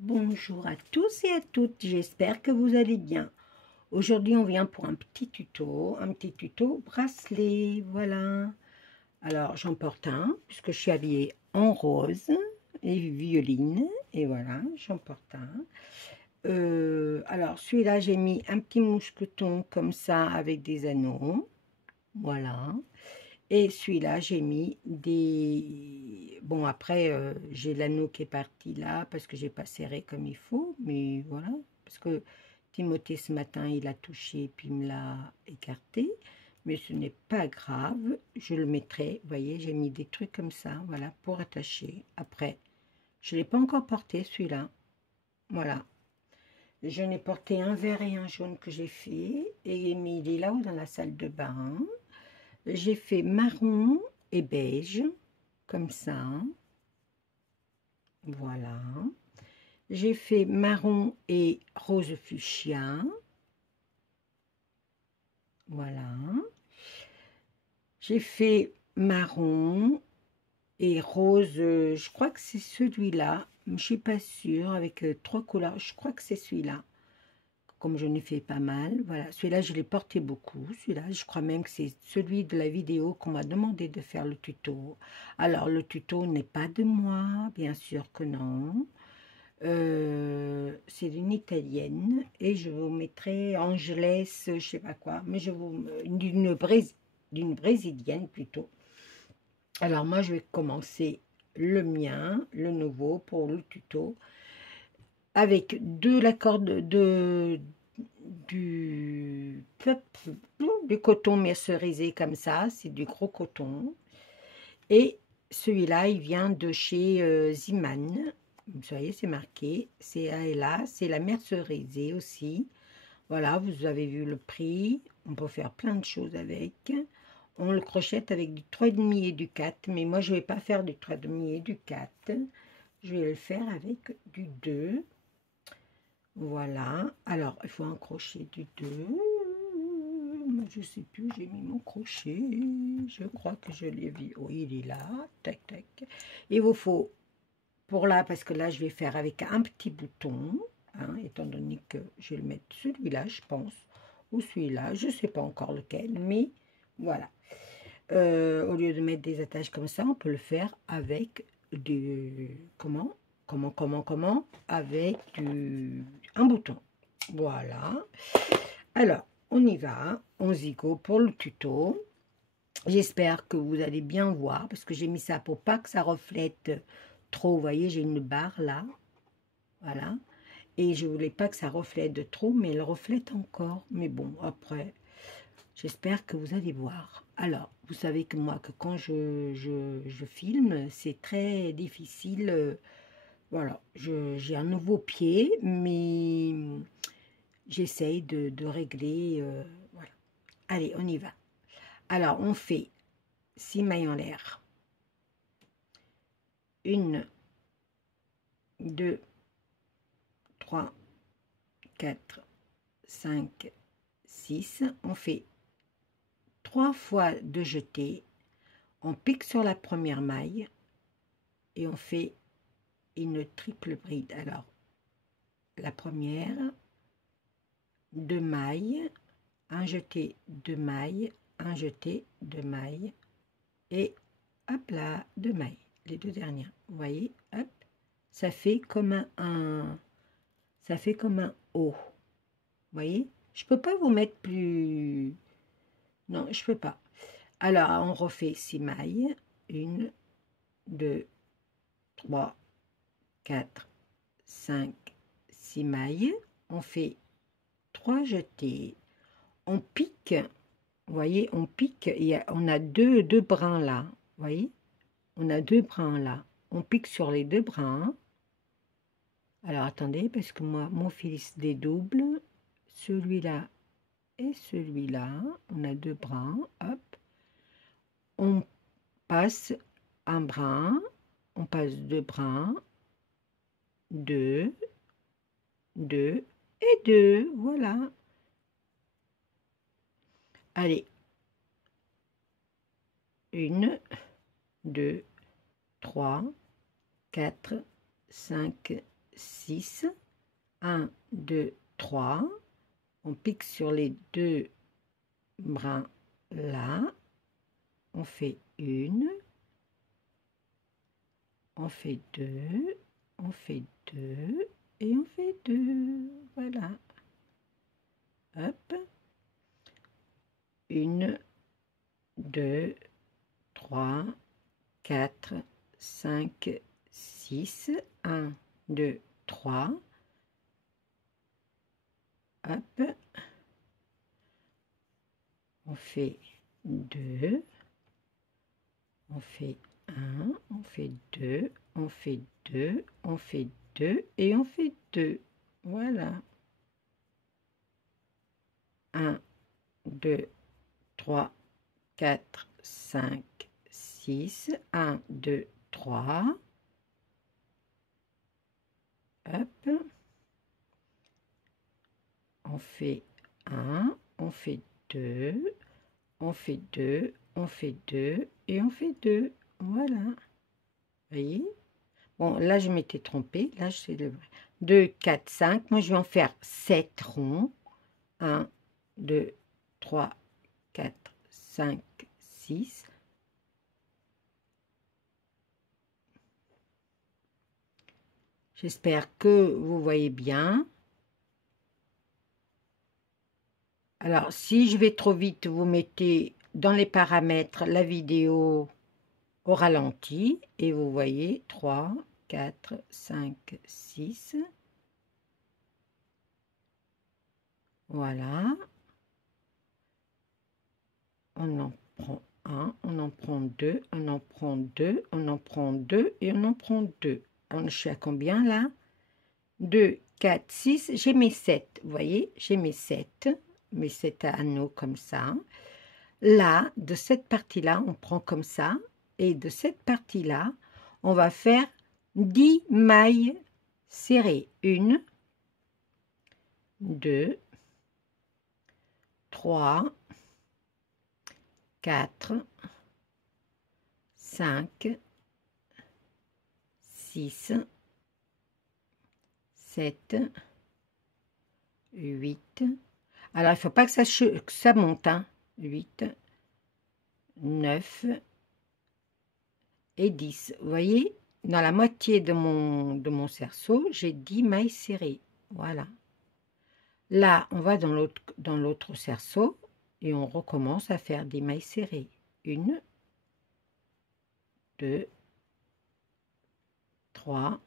Bonjour à tous et à toutes, j'espère que vous allez bien. Aujourd'hui, on vient pour un petit tuto bracelet, voilà. Alors, j'en porte un, puisque je suis habillée en rose et violine, et voilà, j'en porte un. Alors, celui-là, j'ai mis un petit mousqueton comme ça, avec des anneaux, voilà. Et celui-là, j'ai mis des... Bon, après, j'ai l'anneau qui est parti là parce que j'ai pas serré comme il faut. Mais voilà, parce que Timothée, ce matin, il a touché puis il me l'a écarté. Mais ce n'est pas grave. Je le mettrai. Vous voyez, j'ai mis des trucs comme ça, voilà, pour attacher. Après, je ne l'ai pas encore porté, celui-là. Voilà. Je n'ai porté un vert et un jaune que j'ai fait. Et mais il est là-haut dans la salle de bain. J'ai fait marron et beige, comme ça. Voilà. J'ai fait marron et rose fuchsia. Voilà. J'ai fait marron et rose, je crois que c'est celui-là. Je ne suis pas sûre, avec trois couleurs. Je crois que c'est celui-là. Comme je n'ai fait pas mal, voilà, celui-là je l'ai porté beaucoup, celui-là je crois même que c'est celui de la vidéo qu'on m'a demandé de faire le tuto. Alors le tuto n'est pas de moi, bien sûr que non. C'est d'une italienne et je vous mettrai Angeles, je sais pas quoi, mais je vous d'une brésilienne plutôt. Alors moi je vais commencer le mien, le nouveau pour le tuto, avec de la corde du coton mercerisé comme ça, c'est du gros coton. Et celui-là, il vient de chez Ziman. Vous voyez, c'est marqué, c'est là, c'est la mercerisée aussi. Voilà, vous avez vu le prix. On peut faire plein de choses avec. On le crochette avec du 3,5 et du 4, mais moi je ne vais pas faire du 3,5 et du 4. Je vais le faire avec du 2. Voilà, alors il faut un crochet du 2. Je sais plus, j'ai mis mon crochet. Je crois que je l'ai vu. Oui, il est là. Tac, tac. Il vous faut, pour là, parce que là, je vais faire avec un petit bouton, hein, étant donné que je vais le mettre celui-là, je pense, ou celui-là, je ne sais pas encore lequel, mais voilà. Au lieu de mettre des attaches comme ça, on peut le faire avec du... Comment avec un bouton. Voilà. Alors, on y va. On zigo pour le tuto. J'espère que vous allez bien voir, parce que j'ai mis ça pour pas que ça reflète trop. Vous voyez, j'ai une barre là. Voilà. Et je voulais pas que ça reflète de trop, mais elle reflète encore. Mais bon, après... J'espère que vous allez voir. Alors, vous savez que moi, que quand je filme, c'est très difficile. Voilà, j'ai un nouveau pied, mais j'essaye de régler. Voilà. Allez, on y va. Alors, on fait 6 mailles en l'air. 1, 2, 3, 4, 5, 6. On fait 3 fois de jeté. On pique sur la première maille et on fait une triple bride. Alors, la première, 2 mailles, un jeté, 2 mailles, un jeté, 2 mailles, et hop là, 2 mailles, les deux dernières. Vous voyez, hop, ça fait comme ça fait comme un O. Vous voyez, je peux pas vous mettre plus... Non, je peux pas. Alors, on refait 6 mailles. 1, 2, 3, 4, 5, 6 mailles. On fait 3 jetés. On pique, vous voyez, on pique, on a deux brins là, vous voyez, on a 2 brins là. On pique sur les 2 brins. Alors, attendez, parce que moi, mon fil se dédouble. Celui-là et celui-là. On a 2 brins, hop. On passe un brin, on passe 2 brins, 2, 2 et 2, voilà. Allez, 1, 2, 3, 4, 5, 6, 1, 2, 3, on pique sur les deux brins là, on fait une, on fait deux, on fait deux, et on fait deux, voilà, hop, 1, 2, 3, 4, 5, 6, 1, 2, 3, hop, on fait 2, on fait 1, on fait 2, on fait 2, on fait 2 et on fait 2, voilà, 1, 2, 3, 4, 5, 6, 1, 2, 3, hop, on fait 1, on fait 2, on fait 2, on fait 2 et on fait 2, voilà, vous voyez, bon là je m'étais trompée, là c'est le vrai, 2, 4, 5, moi je vais en faire 7 ronds, 1, 2, 3, 4, 5, 6, j'espère que vous voyez bien. Alors, si je vais trop vite, vous mettez dans les paramètres la vidéo au ralenti et vous voyez 3, 4, 5, 6. Voilà. On en prend un, on en prend deux, on en prend deux, on en prend deux et on en prend deux. Alors, je suis à combien là? 2, 4, 6, j'ai mes 7. Vous voyez, j'ai mes 7 anneaux comme ça. Là, de cette partie-là, on prend comme ça. Et de cette partie-là, on va faire 10 mailles serrées. 1, 2, 3, 4, 5, 6, 7, 8. Alors, il ne faut pas que ça monte. Hein. 8, 9 et 10. Vous voyez, dans la moitié de mon cerceau, j'ai 10 mailles serrées. Voilà. Là, on va dans l'autre cerceau et on recommence à faire des mailles serrées. 1, 2, 3,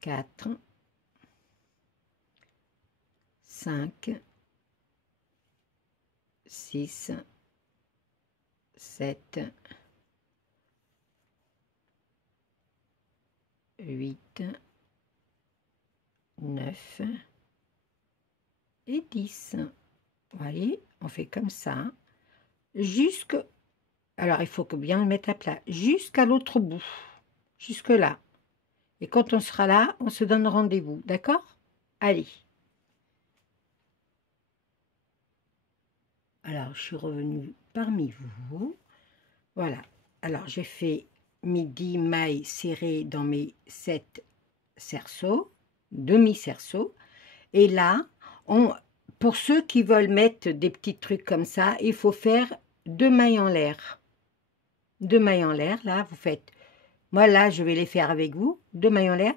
4, 5, 6, 7, 8, 9 et 10. Vous voyez, on fait comme ça. Alors, il faut que bien le mettre à plat. Jusqu'à l'autre bout. Jusque là. Et quand on sera là, on se donne rendez-vous. D'accord? Allez. Alors, je suis revenue parmi vous. Voilà. Alors, j'ai fait mes 10 mailles serrées dans mes 7 cerceaux, demi-cerceaux. Et là, pour ceux qui veulent mettre des petits trucs comme ça, il faut faire 2 mailles en l'air. 2 mailles en l'air, là, vous faites... Moi, là, je vais les faire avec vous. 2 mailles en l'air,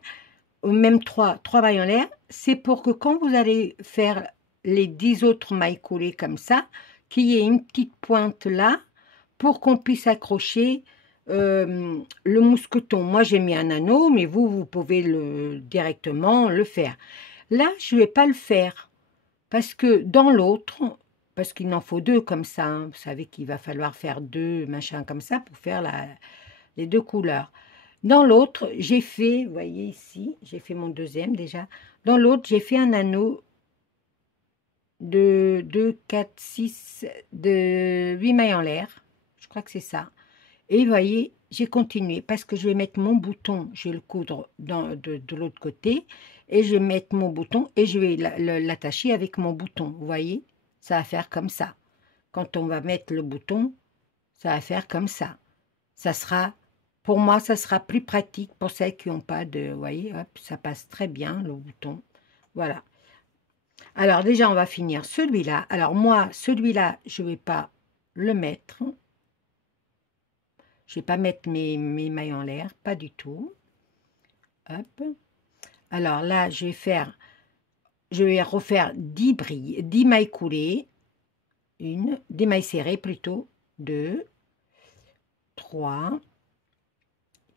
ou même 3 mailles en l'air. C'est pour que quand vous allez faire les 10 autres mailles collées comme ça, qu'il y ait une petite pointe là, pour qu'on puisse accrocher le mousqueton. Moi, j'ai mis un anneau, mais vous pouvez directement le faire. Là, je ne vais pas le faire, parce que dans l'autre, parce qu'il en faut 2 comme ça, hein, vous savez qu'il va falloir faire 2 machins comme ça pour faire les 2 couleurs. Dans l'autre, j'ai fait, vous voyez ici, j'ai fait mon deuxième déjà. Dans l'autre, j'ai fait un anneau de 2, 4, 6, de 8 mailles en l'air. Je crois que c'est ça. Et vous voyez, j'ai continué parce que je vais mettre mon bouton, je vais le coudre de l'autre côté. Et je vais mettre mon bouton et je vais l'attacher avec mon bouton. Vous voyez, ça va faire comme ça. Quand on va mettre le bouton, ça va faire comme ça. Ça sera Pour moi, ça sera plus pratique pour celles qui n'ont pas de... Vous voyez, hop, ça passe très bien, le bouton. Voilà. Alors, déjà, on va finir celui-là. Alors, moi, celui-là, je ne vais pas le mettre. Je ne vais pas mettre mes mailles en l'air, pas du tout. Hop. Alors là, je vais refaire 10 brilles, 10 mailles coulées. Des mailles serrées plutôt. 2, 3,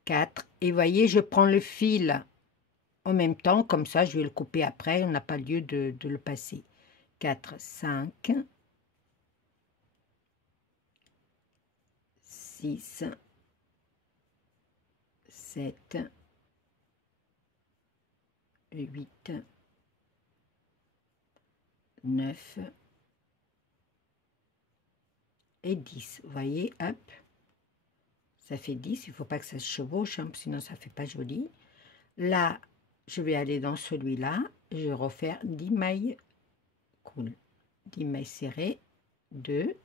4. Et vous voyez, je prends le fil en même temps, comme ça, je vais le couper après, on n'a pas lieu de le passer. 4, 5, 6, 7, 8, 9 et 10. Vous voyez, hop, ça fait 10. Il ne faut pas que ça se chevauche, hein, sinon ça ne fait pas joli. Là, je vais aller dans celui-là, je vais refaire 10 mailles cool, 10 mailles serrées, 2,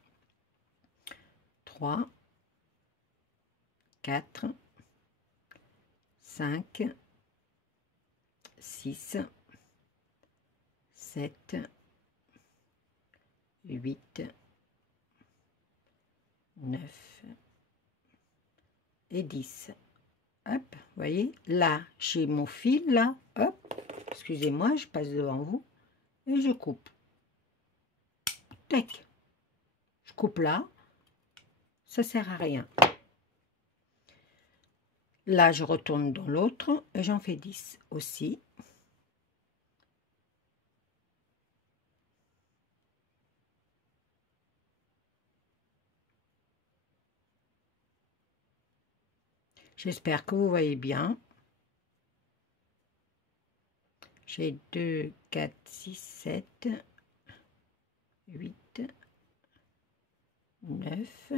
3, 4, 5, 6, 7, 8, 9 et 10. Hop, vous voyez, là, j'ai mon fil, là, hop, excusez-moi, je passe devant vous, et je coupe. Tac, je coupe là, ça sert à rien. Là, je retourne dans l'autre, et j'en fais 10 aussi. J'espère que vous voyez bien. J'ai 2, 4, 6, 7, 8, 9.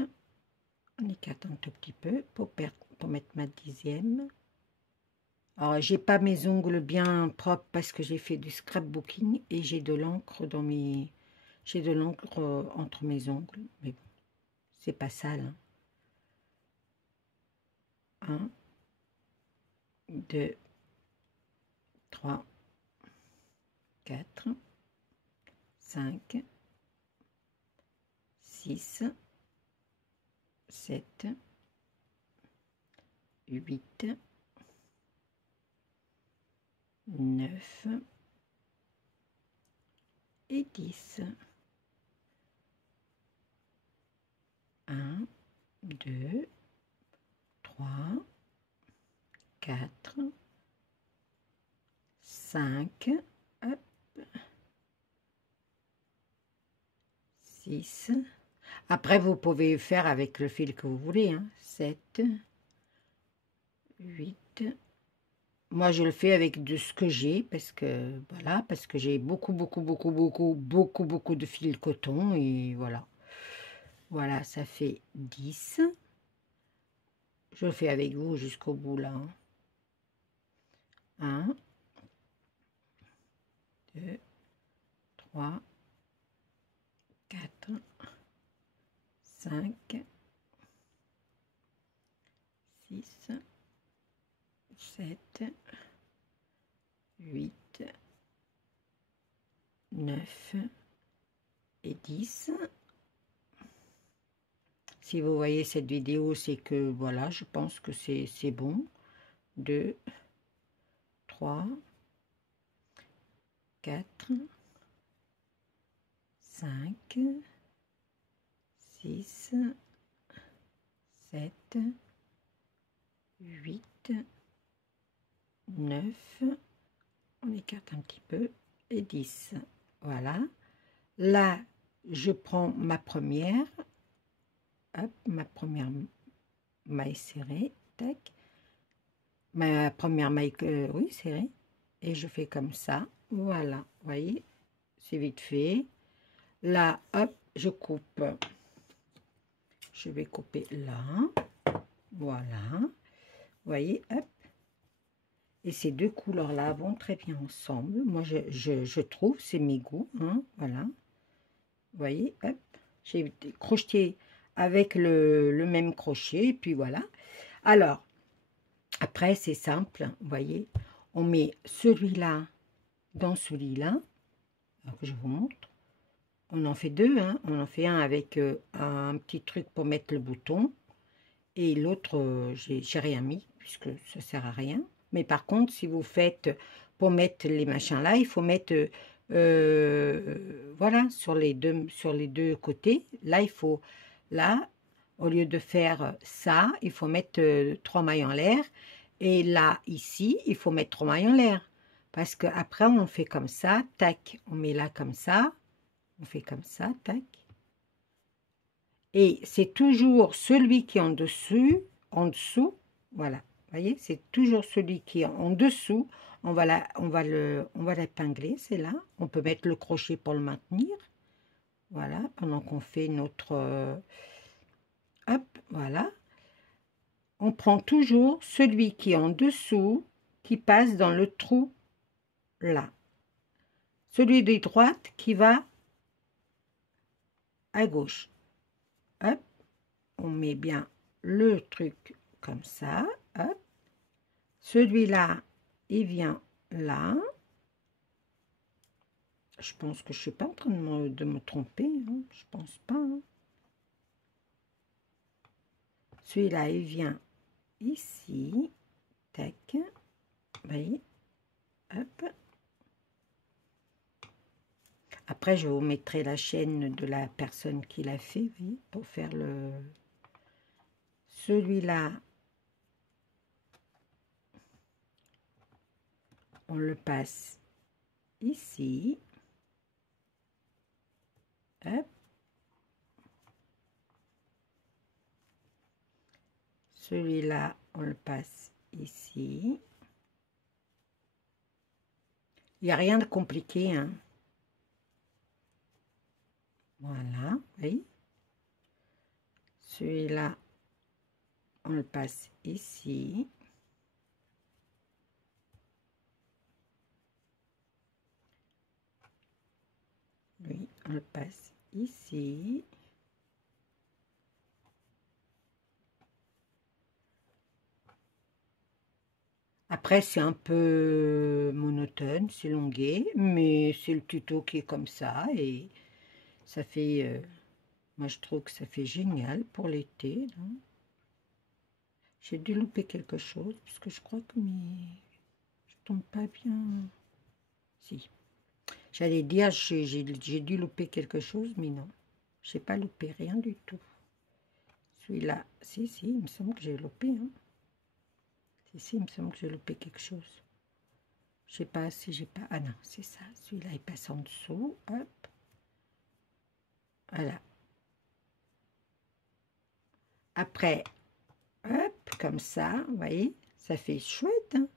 On écarte un tout petit peu pour mettre ma 10e. Alors, j'ai pas mes ongles bien propres parce que j'ai fait du scrapbooking et j'ai de l'encre dans mes... J'ai de l'encre entre mes ongles. Mais bon, c'est pas sale. 1, 2, 3, 4, 5, 6, 7, 8, 9 et 10. 1, 2, 3, 4, 5, hop, 6. Après, vous pouvez faire avec le fil que vous voulez, hein. 7, 8. Moi, je le fais avec de ce que j'ai, parce que, voilà, parce que j'ai beaucoup de fil coton, et voilà. Voilà, ça fait 10. Je le fais avec vous jusqu'au bout, là. 1, 2, 3, 4, 5, 6, 7, 8, 9 et 10. Si vous voyez cette vidéo, c'est que, voilà, je pense que c'est bon. 2, 3, 4, 5, 6, 7, 8, 9, on écarte un petit peu, et 10. Voilà. Là, je prends ma première, hop, ma première maille serrée, tac, ma première maille, oui, serrée, et je fais comme ça, voilà, vous voyez, c'est vite fait. Là, hop, je coupe, je vais couper là, voilà, vous voyez, hop, et ces deux couleurs là vont très bien ensemble, moi je trouve, c'est mes goûts, hein, voilà, vous voyez, hop, j'ai crocheté avec le même crochet, et puis voilà. Alors, Après, c'est simple, vous voyez. On met celui-là dans celui-là. Je vous montre. On en fait deux, hein. On en fait un avec un petit truc pour mettre le bouton. Et l'autre, j'ai rien mis, puisque ça sert à rien. Mais par contre, si vous faites, pour mettre les machins là, il faut mettre, voilà, sur les deux côtés. Là, il faut, là, au lieu de faire ça, il faut mettre 3 mailles en l'air. Et là, ici, il faut mettre 3 mailles en l'air. Parce qu'après, on fait comme ça, tac, on met là comme ça, on fait comme ça, tac. Et c'est toujours celui qui est en dessous, voilà. Vous voyez, c'est toujours celui qui est en dessous. On va l'épingler, c'est là. On peut mettre le crochet pour le maintenir. Voilà, pendant qu'on fait notre... hop, voilà. On prend toujours celui qui est en dessous, qui passe dans le trou là. Celui de droite qui va à gauche. Hop, on met bien le truc comme ça, hop. Celui-là, il vient là. Je pense que je ne suis pas en train de me tromper, hein. Je pense pas. Hein. Celui-là, il vient ici. Tac. Vous voyez, hop. Après, je vous mettrai la chaîne de la personne qui l'a fait, oui, pour faire le... Celui-là, on le passe ici. Hop. Celui-là, on le passe ici. Il n'y a rien de compliqué, hein. Voilà, oui. Celui-là, on le passe ici. Lui, on le passe ici. Après, c'est un peu monotone, c'est longuet, mais c'est le tuto qui est comme ça et ça fait... moi, je trouve que ça fait génial pour l'été. J'ai dû louper quelque chose parce que je crois que je tombe pas bien. Si. J'allais dire, j'ai dû louper quelque chose, mais non. Je n'ai pas loupé rien du tout. Celui-là, si, il me semble que j'ai loupé. Hein. Si, il me semble que j'ai loupé quelque chose. Je sais pas si j'ai pas... Ah non, c'est ça. Celui-là, il passe en dessous. Hop. Voilà. Après, hop, comme ça, vous voyez, ça fait chouette. Hein.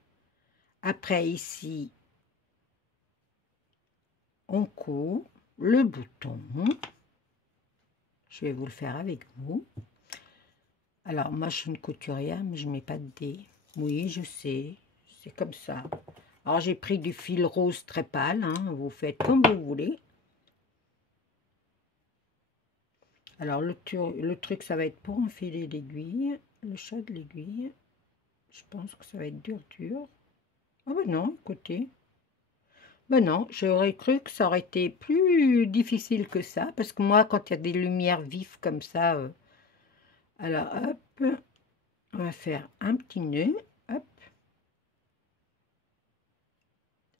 Après, ici, on coud le bouton. Je vais vous le faire avec vous. Alors, moi, je suis une couturière, mais je ne mets pas de dés. Oui, je sais, c'est comme ça. Alors, j'ai pris du fil rose très pâle. Hein, vous faites comme vous voulez. Alors, le truc, ça va être pour enfiler l'aiguille, le chat de l'aiguille. Je pense que ça va être dur. Ah ben non, écoutez. Ben non, j'aurais cru que ça aurait été plus difficile que ça, parce que moi, quand il y a des lumières vives comme ça, alors hop, on va faire un petit nœud, hop,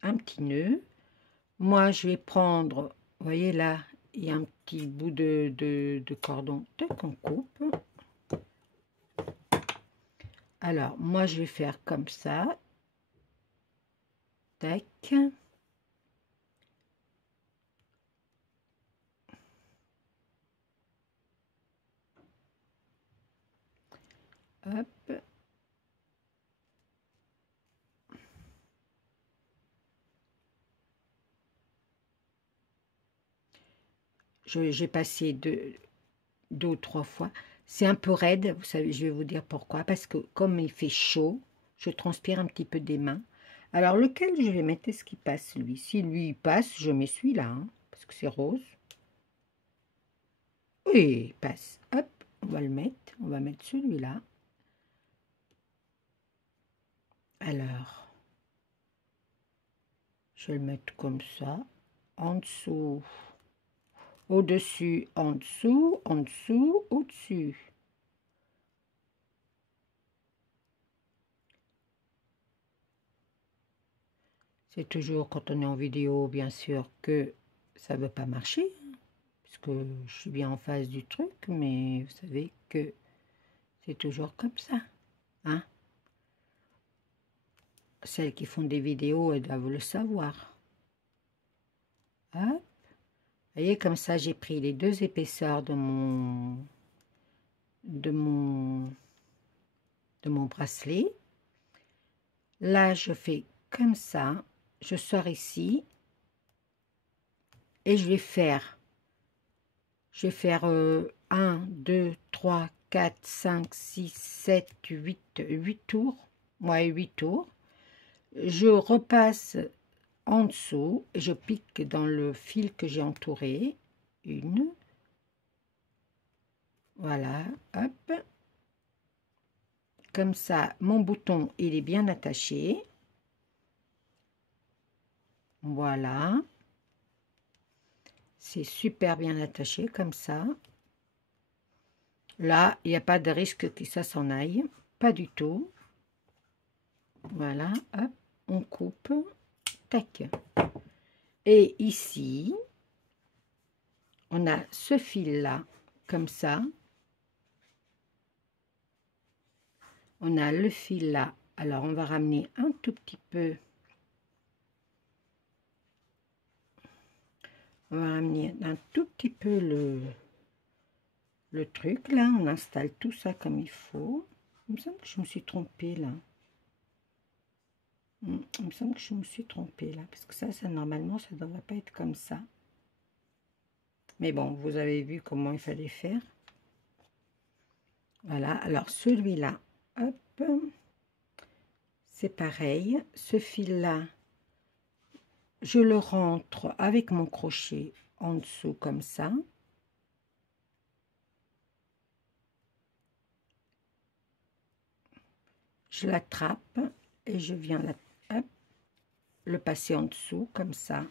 un petit nœud. Moi, je vais prendre, vous voyez là, il y a un petit bout de cordon, tac, on coupe. Alors, moi, je vais faire comme ça, tac. Hop. J'ai passé deux ou trois fois. C'est un peu raide, vous savez, je vais vous dire pourquoi. Parce que comme il fait chaud, je transpire un petit peu des mains. Alors, lequel je vais mettre? Est-ce qu'il passe, lui? Si lui, il passe, je mets celui-là, hein, parce que c'est rose. Oui, il passe. Hop, on va le mettre. On va mettre celui-là. Alors, je vais le mettre comme ça, en dessous, au-dessus, en dessous, au-dessus. C'est toujours quand on est en vidéo, bien sûr, que ça ne veut pas marcher, puisque je suis bien en face du truc, mais vous savez que c'est toujours comme ça, hein. Celles qui font des vidéos, elles doivent le savoir. Hop. Vous voyez, comme ça, j'ai pris les deux épaisseurs de mon bracelet. Là, je fais comme ça. Je sors ici et je vais faire 1, 2, 3, 4, 5, 6, 7, 8 tours. Ouais, 8 tours. Je repasse en dessous et je pique dans le fil que j'ai entouré. Une. Voilà, hop. Comme ça, mon bouton, il est bien attaché. Voilà. C'est super bien attaché comme ça. Là, il n'y a pas de risque que ça s'en aille. Pas du tout. Voilà, hop, on coupe. Tac. Et ici, on a ce fil-là, comme ça. On a le fil là. Alors, on va ramener un tout petit peu. On va ramener un tout petit peu le truc là. On installe tout ça comme il faut. Il me semble que je me suis trompée là. Il me semble que je me suis trompée là. Parce que ça normalement, ça ne devrait pas être comme ça. Mais bon, vous avez vu comment il fallait faire. Voilà. Alors, celui-là, hop. C'est pareil. Ce fil-là, je le rentre avec mon crochet en dessous comme ça. Je l'attrape et je viens hop, le passer en dessous comme ça.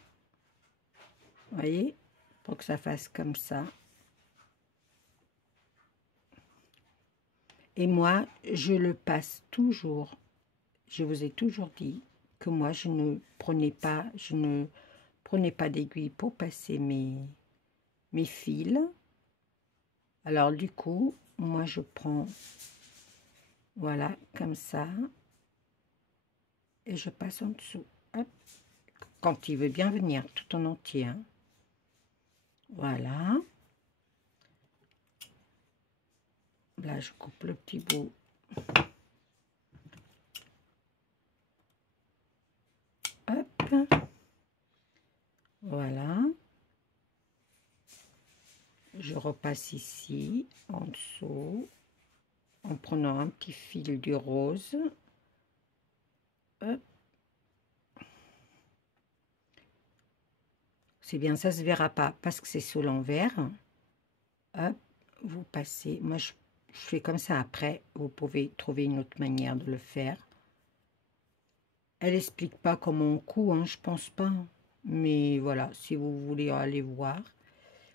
Vous voyez, pour que ça fasse comme ça. Et moi, je le passe toujours. Je vous ai toujours dit que moi, je ne prenais pas d'aiguille pour passer mes fils. Alors du coup, moi, je prends, voilà, comme ça, et je passe en dessous. Hop. Quand il veut bien venir, tout en entier. Hein. Voilà. Là, je coupe le petit bout. Hop. Voilà. Je repasse ici, en dessous, en prenant un petit fil du rose. Hop. C'est bien, ça se verra pas parce que c'est sous l'envers. Hop, vous passez. Moi, je fais comme ça. Après, vous pouvez trouver une autre manière de le faire. Elle explique pas comment on coud, hein, je pense pas. Mais voilà, si vous voulez aller voir,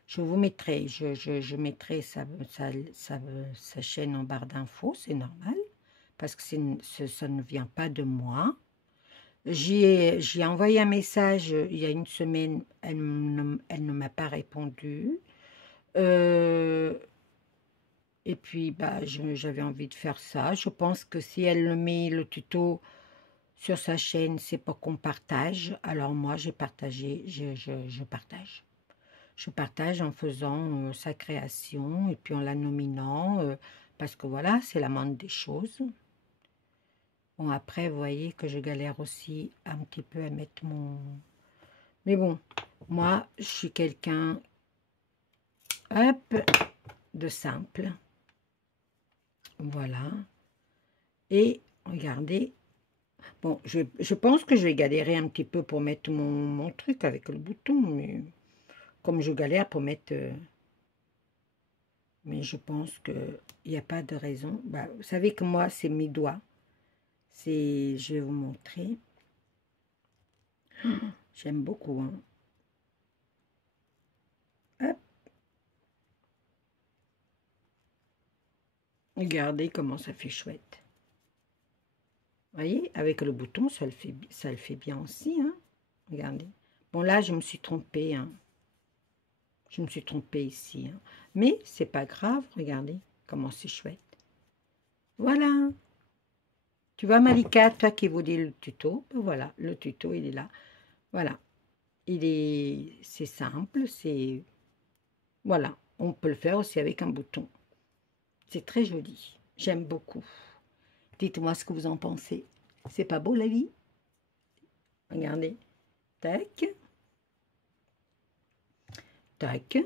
je vous mettrai, je mettrai sa chaîne en barre d'infos, c'est normal, parce que ça ne vient pas de moi. J'ai envoyé un message il y a une semaine, elle ne m'a pas répondu. Et puis, bah, j'avais envie de faire ça. Je pense que si elle met le tuto sur sa chaîne, c'est pour qu'on partage. Alors moi, j'ai partagé, je partage. Je partage en faisant sa création et puis en la nominant, parce que voilà, c'est la moindre des choses. Bon, après, vous voyez que je galère aussi un petit peu à mettre mon... Mais bon, moi, je suis quelqu'un, hop, de simple. Voilà. Et regardez. Bon, je pense que je vais galérer un petit peu pour mettre mon truc avec le bouton, mais comme je galère pour mettre... mais je pense qu'il n'y a pas de raison. Bah, vous savez que moi, c'est mes doigts. Je vais vous montrer. J'aime beaucoup. Hein. Hop. Regardez comment ça fait chouette. Vous voyez, avec le bouton, ça le fait bien aussi. Hein. Regardez. Bon, là, je me suis trompée. Hein. Je me suis trompée ici. Hein. Mais c'est pas grave. Regardez comment c'est chouette. Voilà. Tu vois, Malika, toi qui voulais le tuto, ben voilà, le tuto, il est là. Voilà. C'est simple, c'est... Voilà. On peut le faire aussi avec un bouton. C'est très joli. J'aime beaucoup. Dites-moi ce que vous en pensez. C'est pas beau, la vie? Regardez. Tac. Tac.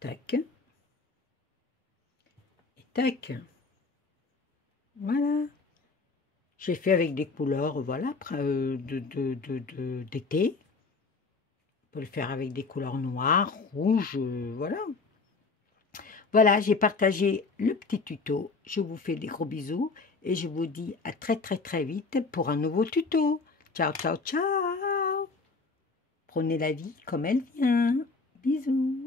Tac. Et tac. Voilà. J'ai fait avec des couleurs, voilà, d'été. On peut le faire avec des couleurs noires, rouges, voilà. Voilà, j'ai partagé le petit tuto. Je vous fais des gros bisous et je vous dis à très très très vite pour un nouveau tuto. Ciao, ciao, ciao. Prenez la vie comme elle vient. Bisous.